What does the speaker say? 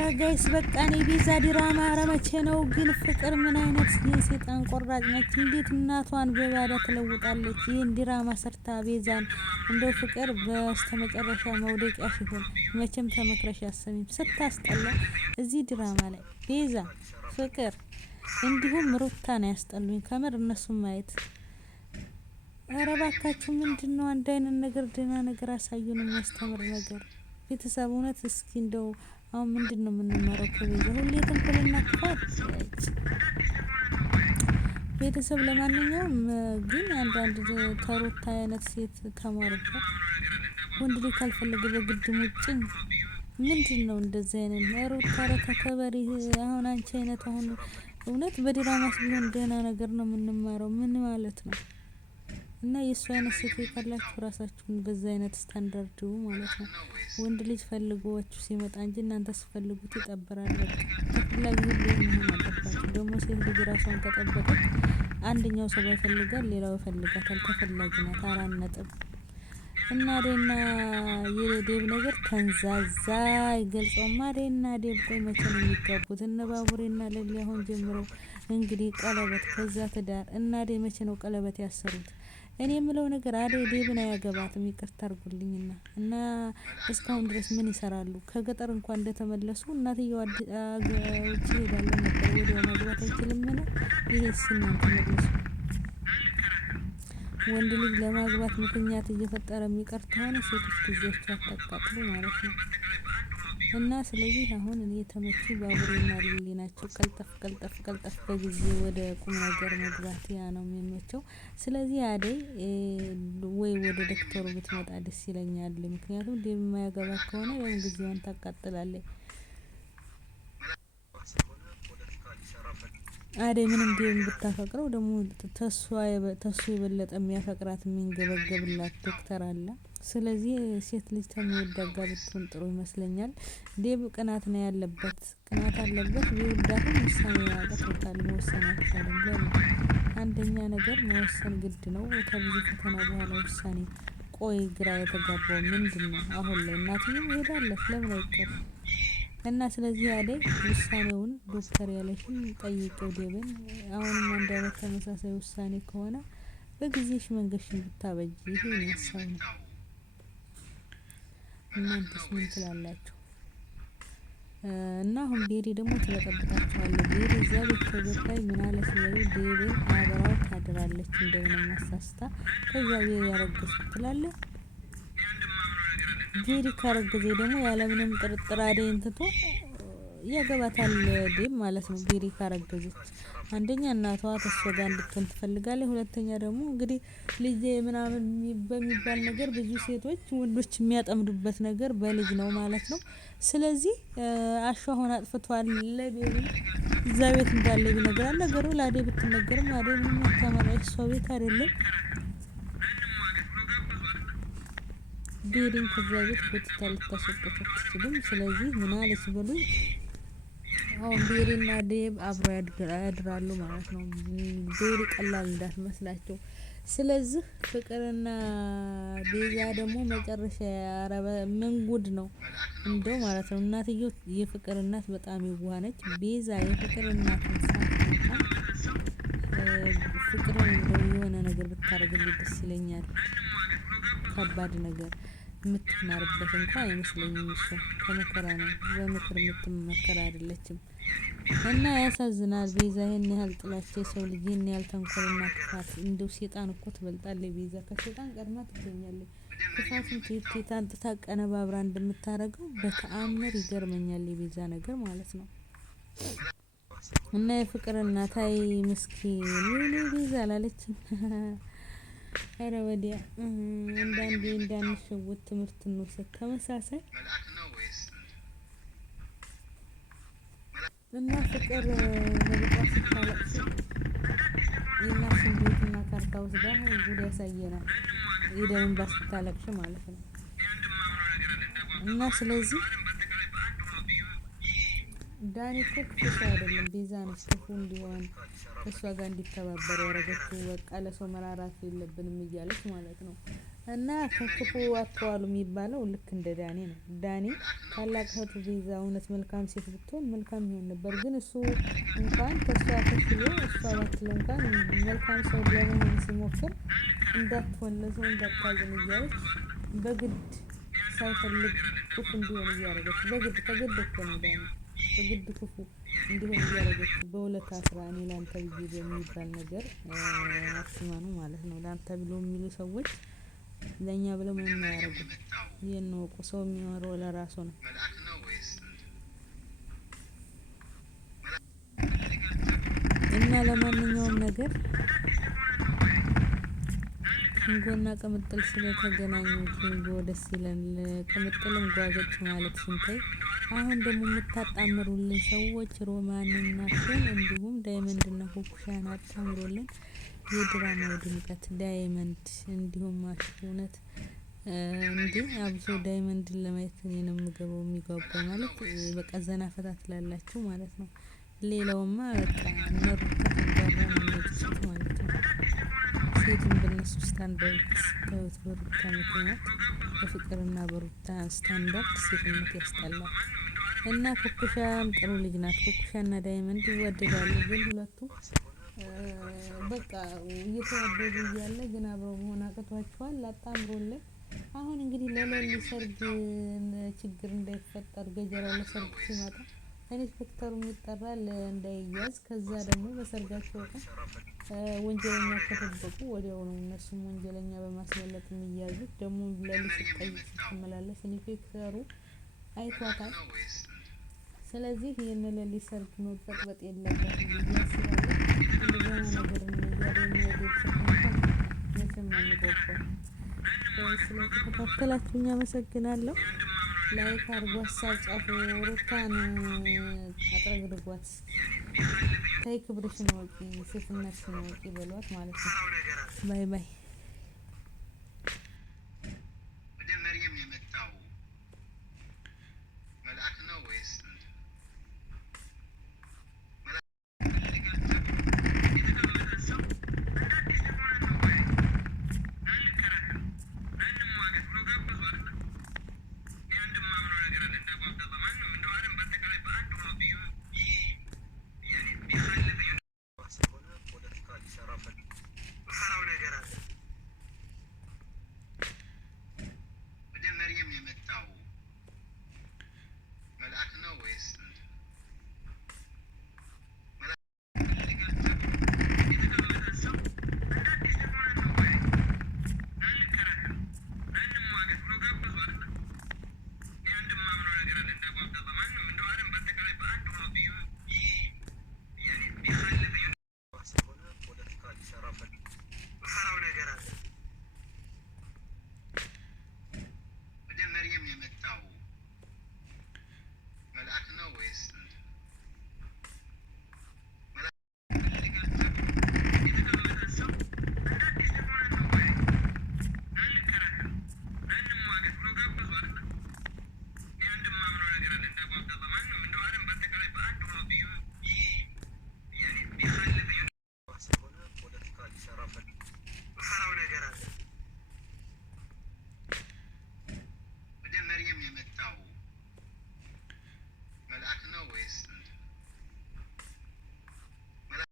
ኧረ ጋይስ በቃ እኔ ቤዛ ዲራማ ኧረ መቼ ነው ግን ፍቅር ምን አይነት የሴጣን ቆራጭ ነች? እንዴት እናቷን በባዳ ትለውጣለች? ይህን ዲራማ ሰርታ ቤዛን እንደው ፍቅር በስተመጨረሻ መውደቂያ ሲሆን መቼም ተመክረሽ አሰሚም ስታስጠላ እዚህ ድራማ ላይ ቤዛ ፍቅር እንዲሁም ሩታ ነው ያስጠሉኝ ከምር እነሱን ማየት። ኧረ እባካችሁ ምንድነው አንድ አይነት ነገር ደህና ነገር አሳዩን የሚያስተምር ነገር ቤተሰብ እውነት እስኪ እንደው አሁን ምንድነው የምንማረው ከቤዛ ሁሌ ተንኮልና ክፋት ቤተሰብ። ለማንኛውም ግን አንዳንድ ተሩታ አይነት ሴት ተማሩበት። ወንድ ልጅ ካልፈለገ በግድ ሙጭኝ ምንድነው እንደዚህ አይነት ሩታ ተከበሪ። አሁን አንቺ አይነት አሁን እውነት በድራማስ ቢሆን ደህና ነገር ነው የምንማረው ምን ማለት ነው? እና የእሱ አይነት ሴት ካላችሁ ራሳችሁን በዛ አይነት ስታንዳርድ ማለት ነው። ወንድ ልጅ ፈልጓችሁ ሲመጣ እንጂ እናንተ ስፈልጉት ይጠብራል። በቃ ተፈላጊ ሁሉ መሆን አለባችሁ። ደግሞ ሴት ልጅ ራሷን ከጠበቀች አንደኛው ሰው ይፈልጋል፣ ሌላው ይፈልጋታል። ተፈላጊ ናት። 4 ነጥብ። እና ዴና የዴብ ነገር ተንዛዛ አይገልጸውም። ዴና ዴብ ቆይ መቼ ነው የሚጋቡት? እነ ባቡሬና ለሊ አሁን ጀምረው እንግዲህ ቀለበት ከዛ ትዳር እና ዴ መቼ ነው ቀለበት ያሰሩት? እኔ የምለው ነገር አደይ ዴብን አያገባትም። ይቅርታ አድርጉልኝና እና እስካሁን ድረስ ምን ይሰራሉ? ከገጠር እንኳን እንደተመለሱ እናትየው ውጭ ሄዳለ ነበር። ወዲያው ማግባት አይችልም ምን? ይሄስ እናንተ መልሱ። ወንድ ልጅ ለማግባት ምክንያት እየፈጠረ የሚቀር ከሆነ ሴቶች ጊዜያቸው አታቃጥሉ ማለት ነው። እና ስለዚህ አሁን እኔ የተመቹ ባቡሬና ሊሊ ናቸው። ቀልጠፍ በጊዜ ወደ ቁም ነገር መግባት ያ ነው የሚመቸው። ስለዚህ አደይ ወይ ወደ ዶክተሩ ብትመጣ ደስ ይለኛል። ምክንያቱም ዴብ የማያገባ ከሆነ ያን ጊዜዋን ታቃጥላለች። አደይ ምንም ዴብን ብታፈቅረው ደግሞ ተሱ የበለጠ የሚያፈቅራት የሚንገበገብላት ዶክተር አለ። ስለዚህ ሴት ልጅ ተሚወዳጋ ብትሆን ጥሩ ይመስለኛል። ዴብ ቅናት ነው ያለበት፣ ቅናት አለበት። ቢወዳትም ውሳኔ ያቅቶታል፣ መወሰን አልቻለም። ለምን? አንደኛ ነገር መወሰን ግድ ነው። ከብዙ ፈተና በኋላ ውሳኔ። ቆይ ግራ የተጋባው ምንድነው? አሁን ላይ እናትየው ሄዳለች፣ ለምን አይቀርም? እና ስለዚህ አደይ ውሳኔውን ዶክተር ያለሽን ጠይቀው ዴብን። አሁንም አንድ አይነት ተመሳሳይ ውሳኔ ከሆነ በጊዜሽ መንገድሽን ብታበጂ ይሄ ሀሳብ ነው። እናንተስ ምን ትላላችሁ? እና አሁን ቤሪ ደግሞ ትበጠብጣችኋለች። ቤሪ እዛ ቤት ከገባች ምን አለ ሲበሉ ዴብን አብራው ታድራለች እንደምን ማሳስታ። ከዛ ቤሪ ያረገዝኩ ትላለህ። ቤሪ ካረገዘ ደግሞ ያለምንም ጥርጥር አደይን ትቶ ያገባታል ዴብ ማለት ነው። ቤሪ ካረገዘች አንደኛ እናቷ ተሷ ጋር እንድትሆን ትፈልጋለች። ሁለተኛ ደግሞ እንግዲህ ልጄ ምናምን በሚባል ነገር ብዙ ሴቶች ወንዶች የሚያጠምዱበት ነገር በልጅ ነው ማለት ነው። ስለዚህ አሻሆን አጥፍቷል ለቤቢ እዛ ቤት እንዳለ ቢነግራል። ነገሩ ለአደይ ብትነገርም አደይ ምንም አታመጣ እሷ ቤት አይደለም። ቤሪን ከዛ ቤት ጎትታ ልታስወጣት አትችልም። ስለዚህ ምን አለች በሉኝ አሁን ቤሪና ዴብ አብረው ያድራሉ ማለት ነው። ቤሪ ቀላል እንዳትመስላቸው። ስለዚህ ፍቅርና ቤዛ ደግሞ መጨረሻ ያረበ ምን ጉድ ነው እንደው ማለት ነው። እናትየው የፍቅር እናት በጣም የዋህ ነች። ቤዛ የፍቅር እናት ፍቅርን የሆነ ነገር ብታረግልኝ ደስ ይለኛል። ከባድ ነገር የምትማርበት እንኳን አይመስለኝም። እሷ ከመከራ ነው በምክር የምትመከር አይደለችም። እና ያሳዝናል። ቤዛ ይሄን ያህል ጥላቻ፣ የሰው ልጅ ይሄን ያህል ተንኮልና ክፋት። እንደው ሴጣን እኮ ትበልጣለች። ቤዛ ከሴጣን ቀድማ ትገኛለች። ክፋቱን ከየት አንጥታ ቀነባብራ እንደምታረገው በተአምር ይገርመኛል። የቤዛ ነገር ማለት ነው። እና የፍቅር እናት አይ ምስኪን ወይኔ ቤዛ አላለችም። ኧረ ወዲያ አንዳንዴ እንዳንሸወድ ትምህርት እንውሰድ። ተመሳሳይ እና ፍቅር ለልጇ ስታለቅስ የእናትሽን ቤትና ካርታ ወስዳ ጉድ ያሳየናል። የደም እንባ ስታለቅሽ ማለት ነው። እና ስለዚህ ዳኒ እኮ ክፉ ሰው አይደለም። ቤዛ ነች ክፉ እንዲሆን ከእሷ ጋር እንዲተባበር ያደረገችው። በቃ ለሰው መራራት የለብንም እያለች ማለት ነው። እና ከክፉ አትዋሉ የሚባለው ልክ እንደ ዳኒ ነው። ዳኒ ታላቅ እህቱ ቤዛ እውነት መልካም ሴት ብትሆን መልካም ይሆን ነበር። ግን እሱ እንኳን ከሷ ተሽሎ እሷ ባትለው እንኳን መልካም ሰው ለመሆን ሲሞክር እንዳትሆን ለሰው እንዳታዝን እያለች በግድ ሳይፈልግ ክፉ እንዲሆን እያደረገች በግድ ተገዶ እኮ ነው ዳኒ በግድ ክፉ እንዲሆን እያደረገች በሁለት አስራ እኔ ላንተ ብዬ በሚባል ነገር አትመኑ ማለት ነው። ላንተ ብሎ የሚሉ ሰዎች ለኛ ብለው ምንም አያደርጉም። ይሄን ነው ሰው የሚኖረው ለራሱ ነው። እና ለማንኛውም ነገር እንጎና ቅምጥል ስለተገናኙ እንጎ ደስ ይላል። ቅምጥልም ጓገጭ ማለት ስንታይ አሁን ደግሞ የምታጣምሩልን ሰዎች ሮማንና ኬን እንዲሁም ዳይመንድና ኩኩሻን አጣምሩልን። የድራማው ድምቀት ዳይመንድ እንዲሁም ማሽ እውነት እንዴ አብሶ ዳይመንድን ለማየት እኔ ነው የምገባው የሚጓጓ ማለት በቃ ዘና ፈታ ትላላችሁ ማለት ነው። ሌላውማ በቃ ነሩታ ተጋራ ነው የሚወጡት ማለት ነው። ሴትም በነሱ ስታንዳርድ ስታዩት በሩታ ምክንያት በፍቅርና በሩታ ስታንዳርድ ሴትነት ያስጠላል። እና ኩኩሻም ጥሩ ልጅ ናት። ኩኩሻና ዳይመንድ ይወደዳሉ። ግን ሁለቱ በቃ እየተዋደዱ እያለ ግን አብረው መሆን አቅቷቸዋል። አጣምሮልን አሁን እንግዲህ ለሌሊ ሰርግ ችግር እንዳይፈጠር ገጀራው ለሰርግ ሲመጣ ኢንስፔክተሩም ይጠራል እንዳይያዝ። ከዛ ደግሞ በሰርጋቸው ቀን ወንጀለኛ ከተደበቁ ወዲያው ነው እነሱም ወንጀለኛ በማስመለጥ የሚያዙት። ደግሞ ለሊ ስትጠይቅ ስትመላለስ ኢንስፔክተሩ አይቷታል። ስለዚህ ይህን ለሊ ሰርግ መበጥበጥ የለበትም ብዬ አስባለሁ። እንደዚህ ነገር እያደረገ መቼም አንጓጓም። ስለተከታተላችሁኝ አመሰግናለሁ። ላይክ አድርጉ፣ ሀሳብ ጻፉ፣ ሩታን አጥረግርጓት፣ ተይ ክብርሽን ወቂ፣ ሴትነትሽን ወቂ በሏት ማለት ነው። ባይ ባይ። መፈራው ነገር አለ